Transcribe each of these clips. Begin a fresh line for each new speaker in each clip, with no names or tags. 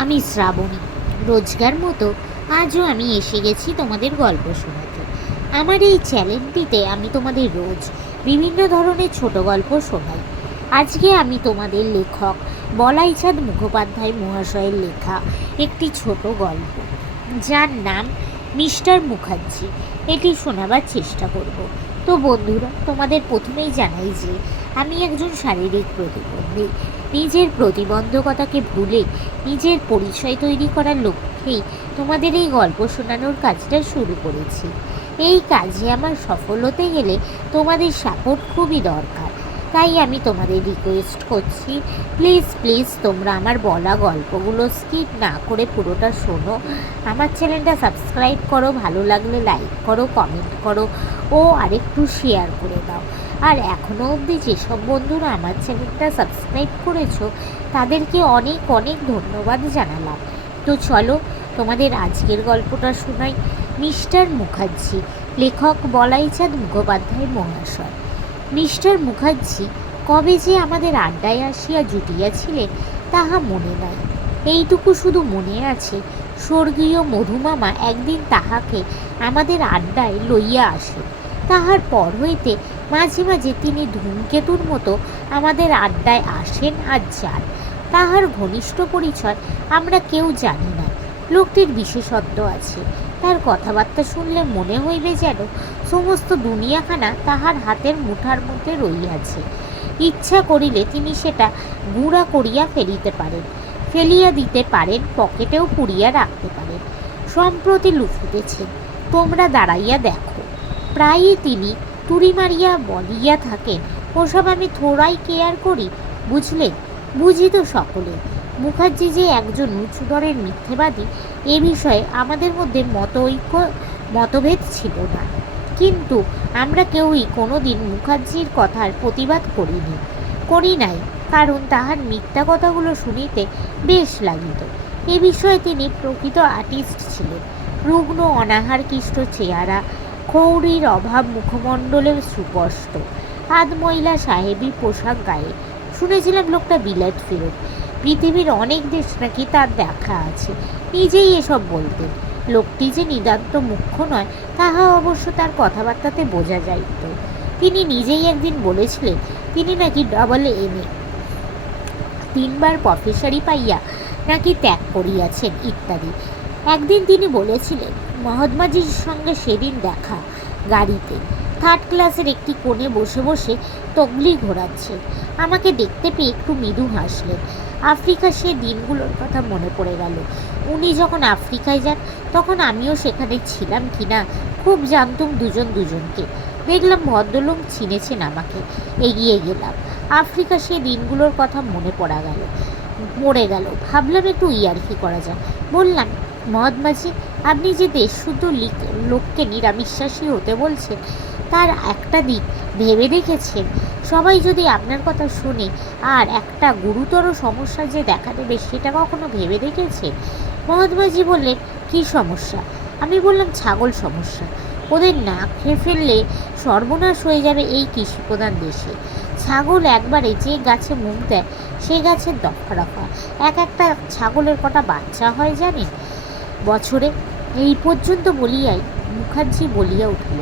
আমি শ্রাবণী। রোজগার মতো আজও আমি এসে গেছি তোমাদের গল্প শোনাতে। আমার এই চ্যানেলটিতে আমি তোমাদের রোজ বিভিন্ন ধরনের ছোট গল্প শোনাই। আজকে আমি তোমাদের লেখক বলাইচাঁদ মুখোপাধ্যায় মহাশয়ের লেখা একটি ছোট গল্প। যার নাম মিস্টার মুখার্জি। এটি শোনাবার চেষ্টা করব। তো বন্ধুরা, তোমাদের প্রথমেই জানাই যে আমি একজন শারীরিক প্রতিবন্ধী। নিজের প্রতিবন্ধকতাকে ভুলে নিজের পরিচয় তৈরি করার লক্ষ্যেই তোমাদের এই গল্প শোনানোর কাজটা শুরু করেছি। এই কাজে আমার সফল হতে গেলে তোমাদের সাপোর্ট খুবই দরকার। তাই আমি তোমাদের রিকোয়েস্ট করছি প্লিজ প্লিজ তোমরা আমার বলা গল্পগুলো স্কিপ না করে পুরোটা শোনো। আমার চ্যানেলটা সাবস্ক্রাইব করো, ভালো লাগলে লাইক করো কমেন্ট করো, ও আরেকটু শেয়ার করে দাও। আর এখনও অবধি যেসব বন্ধুরা আমার চ্যানেলটা সাবস্ক্রাইব করেছ, তাদেরকে অনেক অনেক ধন্যবাদ জানালাম। তো চলো, তোমাদের আজকের গল্পটা শোনাই। মিস্টার মুখার্জি, লেখক বলাইচাঁদ মুখোপাধ্যায় মহাশয়। মিস্টার মুখার্জি কবে যে আমাদের আড্ডায় আসিয়া জুটিয়াছিলেন, তাহা মনে নাই। এইটুকু শুধু মনে আছে, স্বর্গীয় মধুমামা একদিন তাহাকে আমাদের আড্ডায় লইয়া আসেন তাহার পর হইতে মাঝে মাঝে তিনি ধূমকেতুর মতো আমাদের আড্ডায় আসেন আর যান। তাহার ঘনিষ্ঠ পরিচয় আমরা কেউ জানি না। লোকটির বিশেষত্ব আছে। তার কথাবার্তা শুনলে মনে হইবে যেন সমস্ত দুনিয়াখানা তাহার হাতের মুঠার মধ্যে রইয়াছে ইচ্ছা করিলে তিনি সেটা গুঁড়া করিয়া ফেলিতে পারেন, ফেলিয়া দিতে পারেন, পকেটেও পুড়িয়া রাখতে পারেন। সম্প্রতি লুফিতেছেন, তোমরা দাঁড়াইয়া দেখো। প্রায়ই তিনি তুড়ি মারিয়া বলিয়া থাকেন, ওসব আমি থোড়াই কেয়ার করি? বুঝলেন বুঝি তো সকলে। মুখার্জি যে একজন উঁচুদরের মিথ্যেবাদী, এ বিষয়ে আমাদের মধ্যে মত ঐক্য মতভেদ ছিল না। কিন্তু আমরা কেউই কোনোদিন মুখার্জির কথার প্রতিবাদ করিনি, করি নাই, কারণ তাহার মিথ্যা কথাগুলো শুনিতে বেশ লাগিত। এ বিষয়ে তিনি প্রকৃত আর্টিস্ট ছিলেন। রুগ্ন অনাহারকৃষ্ট চেহারা খৌরির অভাব মুখমণ্ডলে সুস্পষ্ট। আধমহিলা সাহেবী পোশাক গায়ে। শুনেছিলাম লোকটা বিলেত ফেরত। পৃথিবীর অনেক দেশ নাকি তার দেখা আছে। নিজেই এসব বলতেন। লোকটি যে নিতান্ত মুখ্য নয়, তাহা অবশ্য তার কথাবার্তাতে বোঝা যাইত। তিনি নিজেই একদিন বলেছিলেন, তিনি নাকি ডাবল এম এ তিনবার প্রফেসরি পাইয়া নাকি ত্যাগ করিয়াছেন, ইত্যাদি। একদিন তিনি বলেছিলেন মহাত্মাজির সঙ্গে সেদিন দেখা, গাড়িতে। থার্ড ক্লাসের একটি কোণে বসে বসে তগলি ঘোরাচ্ছে। আমাকে দেখতে পেয়ে একটু মৃদু হাসলেন। আফ্রিকা সে দিনগুলোর কথা মনে পড়ে গেল। উনি যখন আফ্রিকায় যান, তখন আমিও সেখানে ছিলাম কি না, খুব জানতুম দুজন দুজনকে। দেখলাম ভদ্রলোক চিনেছেন আমাকে। এগিয়ে গেলাম। আফ্রিকা সে দিনগুলোর কথা মনে পড়া গেল। মরে গেল। ভাবলাম একটু ইয়ার্কি করা যায় বললাম মহাত্মাজি আপনি যে দেশশুদ্ধ লিক- লোককে নিরামিশ্বাসী হতে বলছেন, তার একটা দিক ভেবে দেখেছেন? সবাই যদি আপনার কথা শুনে আর একটা গুরুতর সমস্যা যে দেখা দেবে, সেটা কখনো ভেবে দেখেছেন? মহাত্মাজি বললেন কী সমস্যা? আমি বললাম, ছাগল সমস্যা। ওদের না খেয়ে ফেললে সর্বনাশ হয়ে যাবে এই কৃষিপ্রধান দেশে। ছাগল একবারে যে গাছে মুখ দেয়, সে গাছের দফা রফা এক একটা ছাগলের কটা বাচ্চা হয় জানেন? বছরে এই পর্যন্ত বলিয়াই মুখার্জি বলিয়া উঠল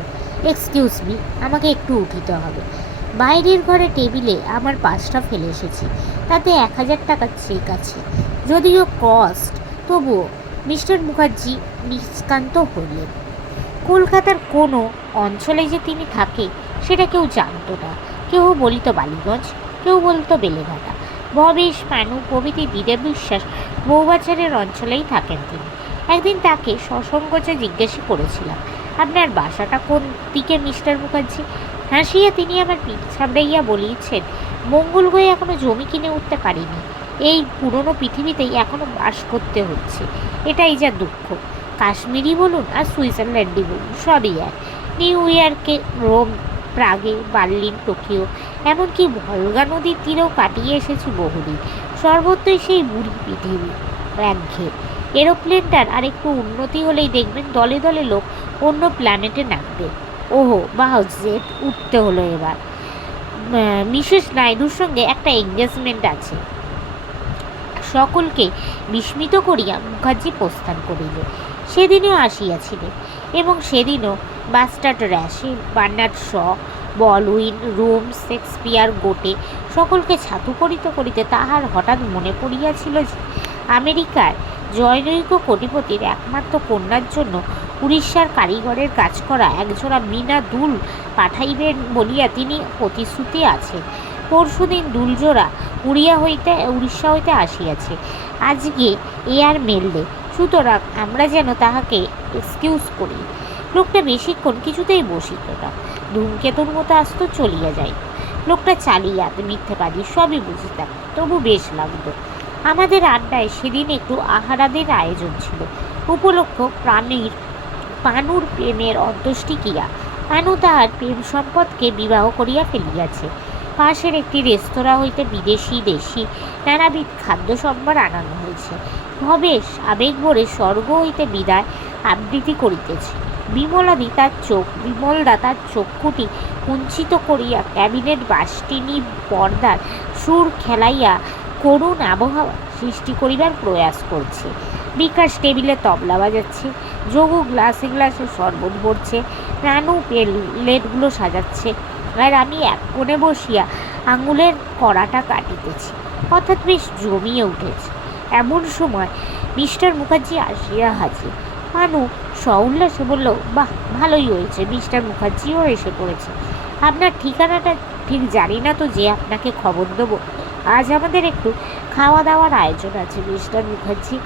এক্সকিউজ মি আমাকে একটু উঠিতে হবে। বাইরের ঘরে টেবিলে আমার পাঁচটা ফেলে এসেছি, তাতে এক হাজার টাকার চেক আছে। যদিও কস্ট তবুও মিস্টার মুখার্জি নিষ্কান্ত হইলেন কলকাতার কোনো অঞ্চলে যে তিনি থাকে, সেটা কেউ জানতো না। কেউ বলিত বালিগঞ্জ কেউ বলতো বেলেঘাটা। ভবেশ, মানু, প্রভৃতি দিদে বিশ্বাস বৌবাজারের অঞ্চলেই থাকেন তিনি। একদিন তাকে সসংকোচে জিজ্ঞাসা করেছিলাম, আপনার বাসাটা কোন দিকে, মিস্টার মুখার্জি? হাসিয়া তিনি আমার পিঠ ছাবড়াইয়া বলিয়েছেন, মঙ্গল হয়ে এখনও জমি কিনে উঠতে পারিনি। এই পুরনো পৃথিবীতেই এখনও বাস করতে হচ্ছে। এটাই যা দুঃখ। কাশ্মীরি বলুন আর সুইজারল্যান্ডই বলুন, সবই এক। নিউ ইয়র্কে, রোম, প্রাগে, বার্লিন, টোকিও, এমনকি ভলগা নদীর তীরেও কাটিয়ে এসেছি বহুদিন। সর্বত্রই সেই বুড়ি পৃথিবী একঘেয়ে এরোপ্লেনটার আর একটু উন্নতি হলেই দেখবেন দলে দলে লোক অন্য প্ল্যানেটে নামবে। ওহো, বাহ জেট উঠতে হলো এবার। মিসেস নাইডুর সঙ্গে একটা এঙ্গেজমেন্ট আছে। সকলকে বিস্মিত করিয়া মুখার্জি প্রস্থান করিলে। সেদিনও আসিয়াছিলেন এবং সেদিনও Bertrand Russell, Bernard Shaw, Baldwin, Rome, Shakespeare Goethe সকলকে ছাতু করিতে করিতে তাহার হঠাৎ মনে পড়িয়াছিল যে আমেরিকার জয়নৈক কোটিপতির একমাত্র কন্যার জন্য উড়িষ্যার কারিগরের কাজ করা একজোড়া মিনা দুল পাঠাইবেন বলিয়া তিনি প্রতিশ্রুতি আছেন। পরশুদিন দুলজোড়া উড়িয়া হইতে, উড়িষ্যা হইতে আসিয়াছে। আজকে এ আর মেললে সুতরাং আমরা যেন তাহাকে এক্সকিউজ করি। লোকটা বেশিক্ষণ কিছুতেই বসিত না। ধূমকেতুর মতো আসতো চলিয়া যাই লোকটা চালিয়া মিথ্যে মিথ্যেবাদী সবই বুঝিতাম তবু বেশ লাগতো আমাদের আড্ডায় সেদিন একটু আহারাদের আয়োজন ছিল। উপলক্ষ প্রাণীর, পানুর প্রেমের অন্ত্যেষ্টি কিয়া পানু তাহার প্রেম সম্পদকে বিবাহ করিয়া ফেলিয়াছে। পাশের একটি রেস্তোরাঁ হইতে বিদেশি, দেশি নানাবিধ খাদ্য সম্ভার আনানো হয়েছে। ভবেশ আবেগ ভরে স্বর্গ হইতে বিদায় আবৃত্তি করিতেছে। বিমলাদি তার চোখ, বিমলদা তার চক্ষুটি কুঞ্চিত করিয়া ক্যাবিনেট বাসটিনি পর্দার সুর খেলাইয়া করুণ আবহাওয়া সৃষ্টি করিবার প্রয়াস করছে। বিকাশ টেবিলে তবলা বাজাচ্ছে, যোগু গ্লাসে গ্লাসে শরবত ভরছে রানু প্লেটগুলো সাজাচ্ছে আর আমি এক কোণে বসিয়া আঙুলের কড়াটা কাটিতেছি। অর্থাৎ বেশ জমিয়ে উঠেছে। এমন সময় মিস্টার মুখার্জি আসিয়া হাজির। মানু সউল্লাসে বলল, বাহ, ভালোই হয়েছে মিস্টার মুখার্জিও এসে পড়েছে। আপনার ঠিকানাটা ঠিক জানি না তো যে আপনাকে খবর দেবো। আজ আমাদের একটু খাওয়া দাওয়ার আয়োজন আছে মিস্টার মুখার্জি।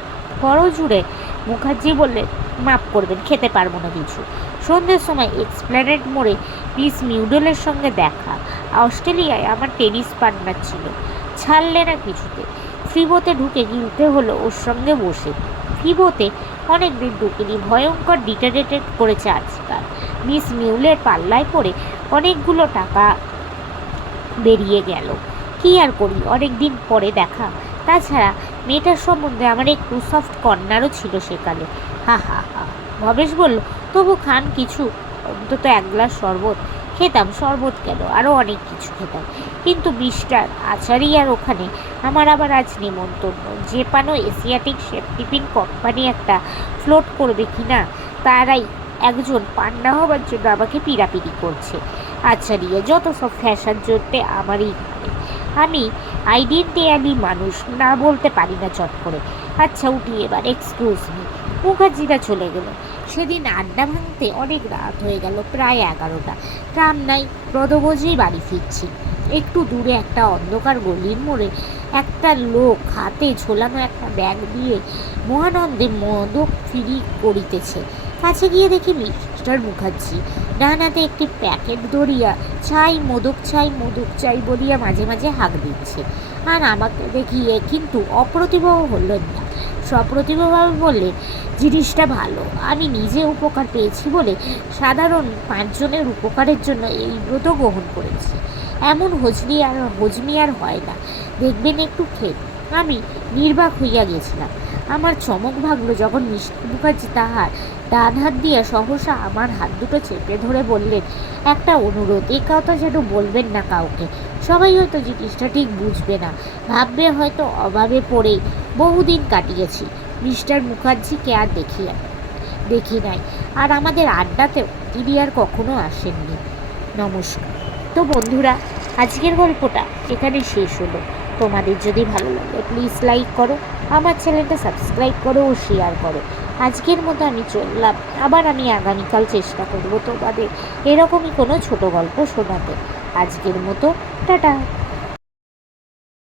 বড় জুড়ে মুখার্জি বললেন, মাফ করবেন, খেতে পারব না কিছু। সন্ধ্যের সময় এক্সপ্ল্যানেড মোড়ে মিস মিউডলের সঙ্গে দেখা। অস্ট্রেলিয়ায় আমার টেনিস পার্টনার ছিল। ছাড়লে না কিছুতে। ফিবোতে ঢুকে গিলতে হলো ওর সঙ্গে বসে। ফিবোতে অনেক দিন ঢুকিনি, ভয়ঙ্কর ডিটারেটেড করেছে আজকাল। মিস মিউলের পাল্লায় পড়ে অনেকগুলো টাকা বেরিয়ে গেল। কি আর করি অনেক দিন পরে দেখা। তাছাড়া মেয়েটার সম্বন্ধে আমার একটু সফট কর্নারও ছিল সেকালে হা হা হা। ভবেশ বলল তবু খান কিছু, অন্তত এক গ্লাস শরবত। খেতাম, শরবত কেন? আরও অনেক কিছু খেতাম। কিন্তু মিস্টার আচারিয়ার ওখানে। আমার আবার আজ নিমন্ত্রণ। যে পানো এশিয়াটিক শেপ টিফিন কোম্পানি একটা ফ্লোট করবে কি না তারাই একজন পান্না হবার জন্য আমাকে পিড়াপিড়ি করছে। আচারিয়া যত সব ফ্যাশন জোরতে আমারই। আমি আইডেন্টিয়ালি মানুষ, না বলতে পারি না চট করে। আচ্ছা উঠি এবার এক্সকিউজ মি মুখার্জিরা চলে গেল। সেদিন আড্ডা ভাঙতে অনেক রাত হয়ে গেল, প্রায় এগারোটা। ট্রাম নাই ব্রতভোজেই বাড়ি ফিরছি। একটু দূরে একটা অন্ধকার গলির মোড়ে একটা লোক হাতে ঝোলানো একটা ব্যাগ দিয়ে মহানন্দে মদক ফিরি করিতেছে কাছে গিয়ে দেখি মিস্টার মুখার্জি। ডান হাতে একটি প্যাকেট ধরিয়া, চাই মোদক চাই মোদক, চাই বলিয়া মাঝে মাঝে হাঁক দিচ্ছে। আর আমাকে দেখিয়ে কিন্তু অপ্রতিভ হলেন না। সপ্রতিভভাবে বললেন জিনিসটা ভালো। আমি নিজে উপকার পেয়েছি বলে সাধারণ পাঁচজনের উপকারের জন্য এই ব্রত গ্রহণ করেছি। এমন হজমি আর হজমি আর হয় না। দেখবেন একটু খেত আমি নির্বাক হইয়া গেছিলাম। আমার চমক ভাগলো যখন মিষ্টি মুখার্জি তাহার ডান হাত দিয়া সহসা আমার হাত দুটো চেপে ধরে বললেন, একটা অনুরোধ, এ কথা যেন বলবেন না কাউকে। সবাই হয়তো জিনিসটা ঠিক বুঝবে না। ভাববে হয়তো অভাবে পড়ে বহুদিন কাটিয়েছি। মিস্টার মুখার্জিকে আর দেখি দেখি নাই। আর আমাদের আড্ডাতেও তিনি আর কখনো আসেননি। নমস্কার। তো বন্ধুরা, আজকের গল্পটা এখানে শেষ হলো। তোমাদের যদি ভালো লাগে প্লিজ লাইক করো, আমার চ্যানেলটা সাবস্ক্রাইব করো ও শেয়ার করো। আজকের মতো আমি চললাম। আবার আমি আগামীকাল চেষ্টা করব তোমাদের এরকমই কোনো ছোট গল্প শোনাতে। আজকের মতো, টাটা।